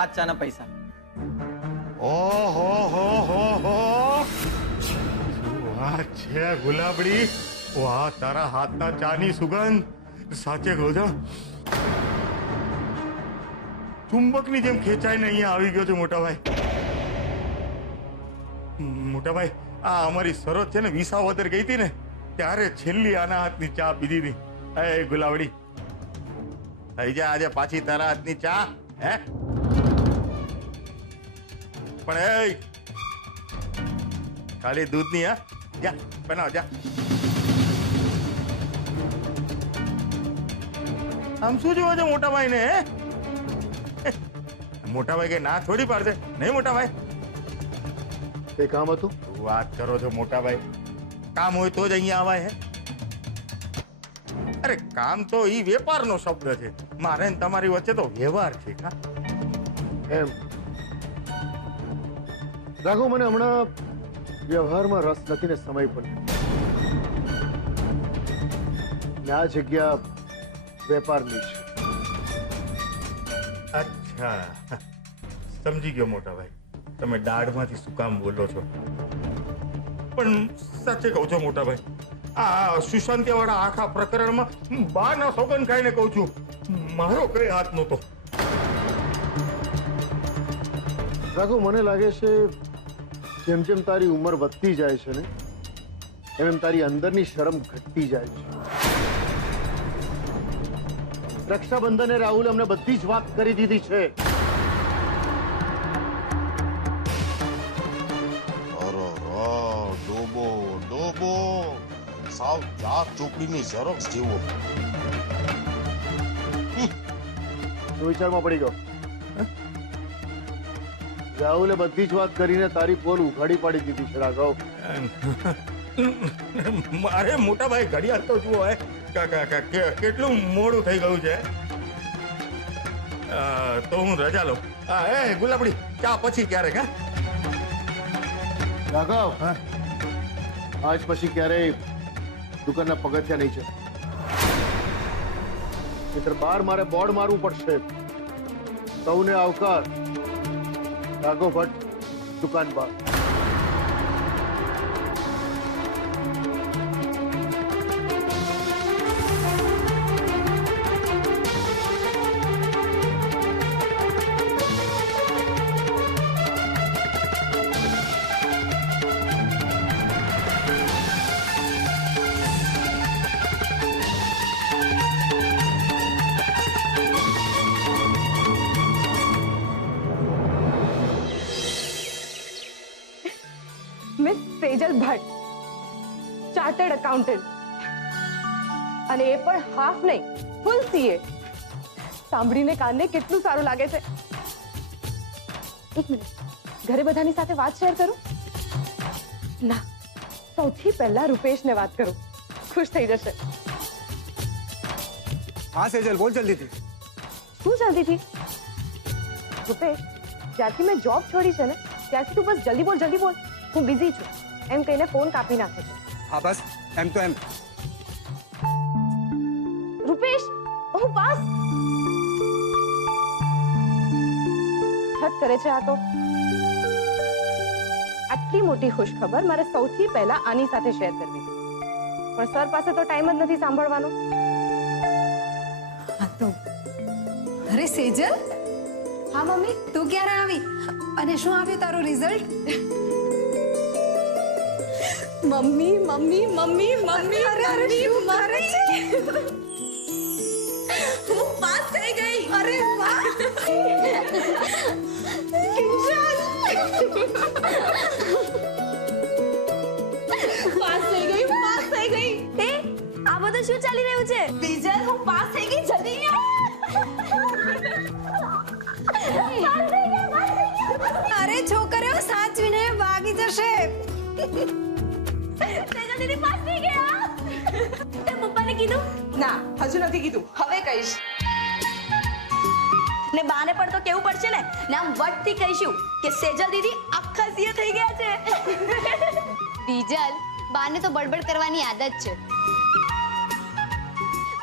5 ચાના પૈસા. ઓહો હો હો હો, વાહ છે ગુલાબડી, વાહ તારા હાથના ચાની સુગંધ. સાચે કહું છો, ચુંબકની જેમ ખેંચાઈને અહીંયા આવી ગયો છે મોટા ભાઈ. મોટા ભાઈ, આ અમારી સરોજ છે ને વિસાવદર ગઈ હતી ને, ત્યારે છેલ્લી આના હાથની ચા પીધી હતી. એ ગુલાબડી, થઈ જા આજે પાછી તારા હાથની ચા. હે પણ એ ખાલી દૂધની, હા જા બનાવ જા. આમ શું જોવો છો મોટા ભાઈ ને? મોટા ભાઈ કે ના છોડી પાડશે નહીં? મોટા ભાઈ તે કામ હતું? વાત કરો છો મોટા ભાઈ, કામ હોય તો જ અહીંયા આવાય. હે અરે કામ તો ઈ વેપારનો શબ્દ છે, મારે ને તમારી વચ્ચે તો વ્યવહાર છે. કા એમ રાઘવ, મને હમણાં વ્યવહારમાં રસ નથી ને સમય પણ નથી. આ જગ્યા વેપારની છે. અચ્છા, સમજી ગયો મોટા ભાઈ, તમે દાઢમાંથી શું કામ બોલો છો. પણ સાચે કહું છો મોટા ભાઈ, આ સુશાંતિ વાળા આખા પ્રકરણમાં બાના સોગન ખાઈને કહું છું, મારો કઈ હાથ નહોતો. રાઘવ, મને લાગે છે જેમ જેમ તારી ઉંમર વધતી જાય છે ને, એમ એમ તારી અંદરની શરમ ઘટતી જાય છે. રક્ષાબંધને રાહુલ અમને બધી જ વાત કરી દીધી છે. ડોબો ડોબો સાવ ચાર ચોપડીની ઝેરોક્સ જેવો. તું વિચારમાં પડી ગયો. રાહુલે બધી જ વાત કરીને તારી પોલ ઉઘાડી પાડી દીધી છે રાઘવ. મારે મોટા ભાઈ ઘડિયાળ તો જુઓ, કેટલું મોડું થઈ ગયું છે. તો હું રજા લઉં. એ ગુલાબડી, ચા પછી ક્યારેક. હા રાઘવ, આજ પછી ક્યારેય દુકાનના પગથિયા નહીં છે. મિત્ર, બહાર મારે બોર્ડ મારવું પડશે. સૌને આવકાર, રાઘવ ભટ્ટ, દુકાન બહાર. Miss Sejal Bhatt, chartered accountant, અને એ પણ હાફ નહીં, ફૂલ સીએ. સાંભળીને કાનને કેટલું સારું લાગે છે. એક મિનિટ, ઘરે બધાની સાથે વાત શેર કરું? ના, સૌથી પહેલા રૂપેશને વાત કરું, ખુશ થઈ જશે. હા સેજલ, બોલ જલ્દીથી. શું જલ્દીથી? રૂપેશ, જ્યારથી મેં જોબ છોડી છે ને, ત્યારથી તું બસ જલ્દી બોલ, જલ્દી બોલ, હું બિઝી છું એમ કહીને ફોન કાપી નાખે છે. હા બસ એમ તો એમ. રૂપેશ, હું પાસ. હદ કરે છે આ તો. આટલી મોટી ખુશખબર મારે સૌથી પહેલા આની સાથે શેર કરવી, પણ સર પાસે તો ટાઈમ જ નથી સાંભળવાનો. હા તો અરે સેજલ, હા મમ્મી, તું ક્યારે આવી અને શું આવ્યું તારું result? Mummy mummy mummy mummy, અરે અરે શું કરે છે? હું પાસ થઈ ગઈ. અરે વાહ, પાસ થઈ ગઈ, પાસ થઈ ગઈ. એ આ બધું શું ચાલી રહ્યું છે? બીજલ, હું પાસ થઈ ગઈ. જલ્દી અરે છોકરીઓ સાચવીને ભાગી જશે. સેજલ દીદી પાસ થઈ ગયા. તે પપ્પાને કીધું? ના, હજુ નથી કીધું, હવે કહીશ. ને બાને પણ તો કેવું પડશે ને, આમ વટથી કહીશું કે સેજલ દીદી આખા સીએ થઈ ગયા છે. બીજલ, બાને તો બડબડ કરવાની આદત છે.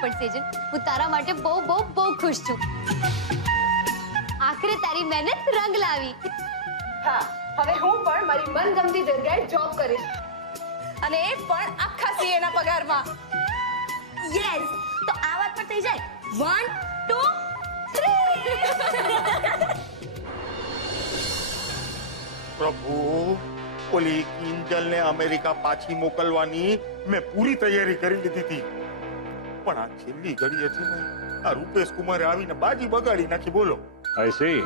પણ સેજલ, હું તારા માટે બહુ બહુ બહુ ખુશ છું. આ આખરે તારી મહેનત રંગ લાવી. હા, હવે હું પણ મારી મનગમતી જગ્યાએ જોબ કરીશ અને એ પણ આખા સીએ ના પગારમાં. યસ, તો આ વાત પર થઈ જાય 1 2 3. પ્રભુ, ઓલી કિંજલને અમેરિકા પાછી મોકલવાની મેં પૂરી તૈયારી કરી લીધી હતી, પણ આ છેલ્લી ઘડીએ છે ને આ રૂપેશ કુમારે આવીને બાજી બગાડી નાખી. બોલો. I C.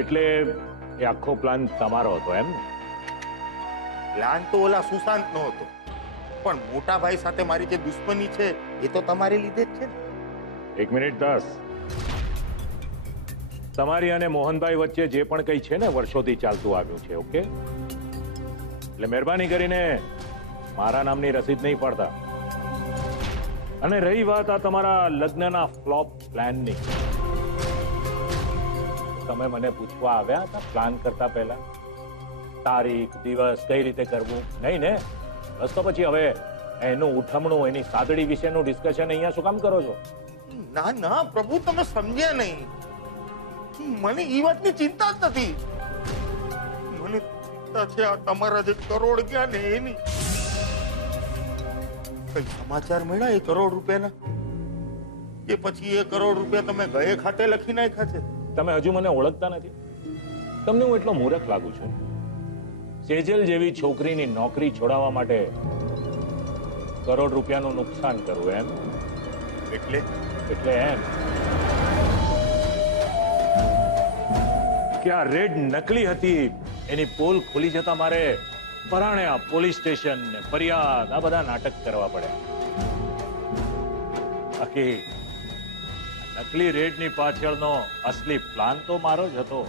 એટલે એ આખો પ્લાન તમારો હતો એમ ને? પ્લાન તો ઓલા સુશાંતનો હતો, પણ મોટા ભાઈ સાથે મારી જે દુશ્મની છે એ તો તમારે લીધે જ છે ને. 1 મિનિટ 10. તમારી અને મોહનભાઈ વચ્ચે જે પણ કંઈ છે ને વર્ષોથી ચાલતું આવ્યું છે, ઓકે? એટલે મહેરબાની કરીને મારા નામની રસીદ નહીં પડતા. અને રહી વાત આ તમારા લગ્નના ફ્લોપ પ્લાનની, તમે મને પૂછવા આવ્યા હતા પ્લાન કરતા પહેલા તારીખ દિવસ કઈ રીતે કરવું? નહીં ને? બસ તો પછી હવે એનું ઉઠમણું એની સાદડી વિશેનું ડિસ્કશન અહીંયા શું કામ કરો છો? ના ના પ્રભુ, તમે સમજ્યા નહીં. મને એ વાતની ચિંતા જ નથી. મને ચિંતા છે આ તમારા જે કરોડ ગયા ને એની. કઈ સમાચાર મળ્યા એ કરોડ રૂપિયાના? કે પછી એ કરોડ રૂપિયા તમે ગયે ખાતે લખી નાખ્યા છે? તમે હજુ મને ઓળખતા નથી? તમને હું એટલો મૂર્ખ લાગુ છું? સેજલ જેવી છોકરીની નોકરી છોડાવવા માટે કરોડ રૂપિયાનું નુકસાન કરવું એમ? એટલે એમ કે આ રેડ નકલી હતી એની પોલ ખુલી જતા મારે પરાણે આ પોલીસ સ્ટેશન ને ફરિયાદ આ બધા નાટક કરવા પડ્યા. બાકી નકલી રેડની પાછળનો અસલી પ્લાન તો મારો જ હતો.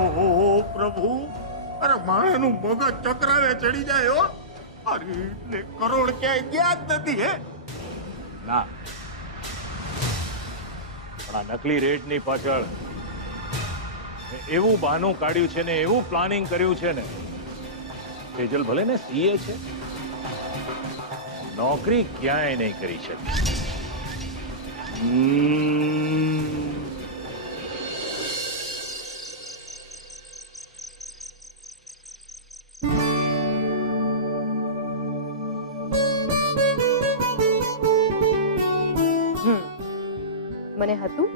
ઓહો પ્રભુ, અરે માણસનું મગજ ચક્રાવે ચડી જાય હો. અરે ને કરોડ ક્યાંય ગયા જ નથી. હે ના, પણ આ નકલી રેડની પાછળ એવું બહાનું કાઢ્યું છે ને એવું પ્લાનિંગ કર્યું છે ને, સેજલ ભલે ને સીએ છે, નોકરી ક્યાંય નહીં કરી શકે. મને હતું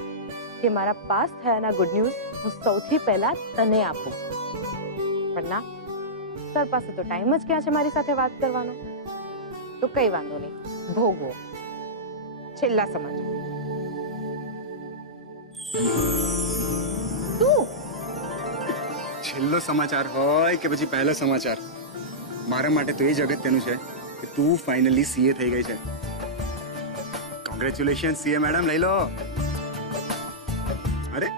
કે મારા પાસ થયાના ગુડ ન્યૂઝ હું સૌથી પહેલા તને આપું, પણ ના, સર પાસે તો ટાઈમ જ ક્યાં છે મારી સાથે વાત કરવાનો. તો કઈ વાંધો નહીં, ભોગવો છેલ્લા સમાચાર. તું છેલ્લો સમાચાર હોય કે પછી પહેલો સમાચાર, મારા માટે તો એ જ અગત્યનું છે કે તું ફાઇનલી સીએ થઈ ગઈ છે. કોંગ્રેચ્યુલેશન સીએ મેડમ, લઈ લો. અરે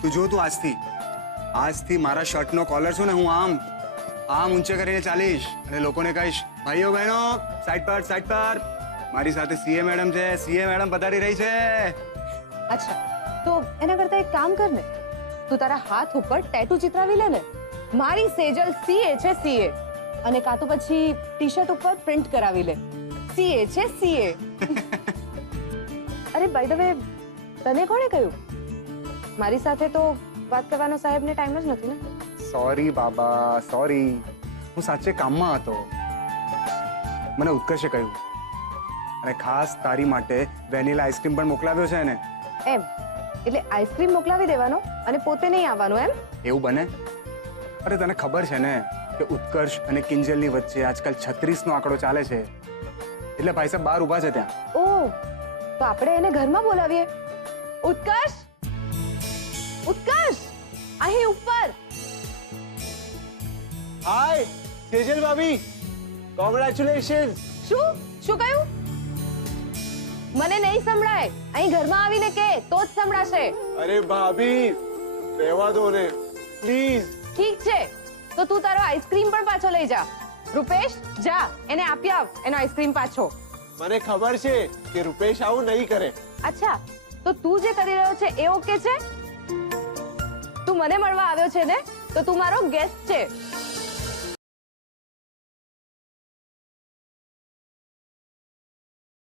તું જો, તું આજથી મારા શર્ટનો કોલર છું ને હું આમ ઊંચે કરીને ચાલીશ અને લોકોને કહીશ, ભાઈઓ બહેનો સાઈડ પર મારી સાથે સીએ મેડમ છે, સીએ મેડમ પધારી રહી છે. અચ્છા, તો એના કરતા એક કામ કર ને, તું તારા હાથ ઉપર ટેટુ ચિતરાવી લે ને, મારી સેજલ સીએ છે સીએ, અને કાં તો પછી ટી-શર્ટ ઉપર પ્રિન્ટ કરાવી લે, સીએ છે સીએ. અરે બાય ધ વે, તને કોણે કહ્યું? મારી સાથે તો વાત કરવાનો સાહેબને ટાઈમ જ નથી ને. સોરી બાબા, સોરી, હું સાચે કામમાં હતો. મને ઉત્કર્ષે કહ્યું અને ખાસ તારી માટે વેનીલા આઈસ્ક્રીમ પણ મોકલાવ્યો છે ને. એમ એટલે આઈસ્ક્રીમ મોકલાવી દેવાનો અને પોતે નહીં આવવાનું એમ? એવું બને? અરે તને ખબર છે ને કે ઉત્કર્ષ અને કિંજલની વચ્ચે આજકાલ 36 નો આંકડો ચાલે છે, એટલે ભાઈ સાહેબ બહાર ઊભા છે ત્યાં. ઓહ, તો આપણે એને ઘરમાં બોલાવીએ. ઉત્કર્ષ, ઉત્કર્ષ, અહીં ઉપર. હાય સેજલ ભાભી, કોંગ્રેચ્યુલેશન. શું કહ્યું? મને નહીં સંભળાય, અહીં ઘરમાં આવીને કે તો જ સંભળાશે. અરે ભાભી, રહેવા દો ને પ્લીઝ. ઠીક છે, તો તું તારો આઈસ્ક્રીમ પણ પાછો લઈ જા. રૂપેશ, જા એને આપી આવ એનો આઈસ્ક્રીમ પાછો. મને ખબર છે કે રૂપેશ આવું નહીં કરે. અચ્છા, તો તું જે કરી રહ્યો છે એ ઓકે છે? તું મને મળવા આવ્યો છે ને, તો તું મારો ગેસ્ટ છે.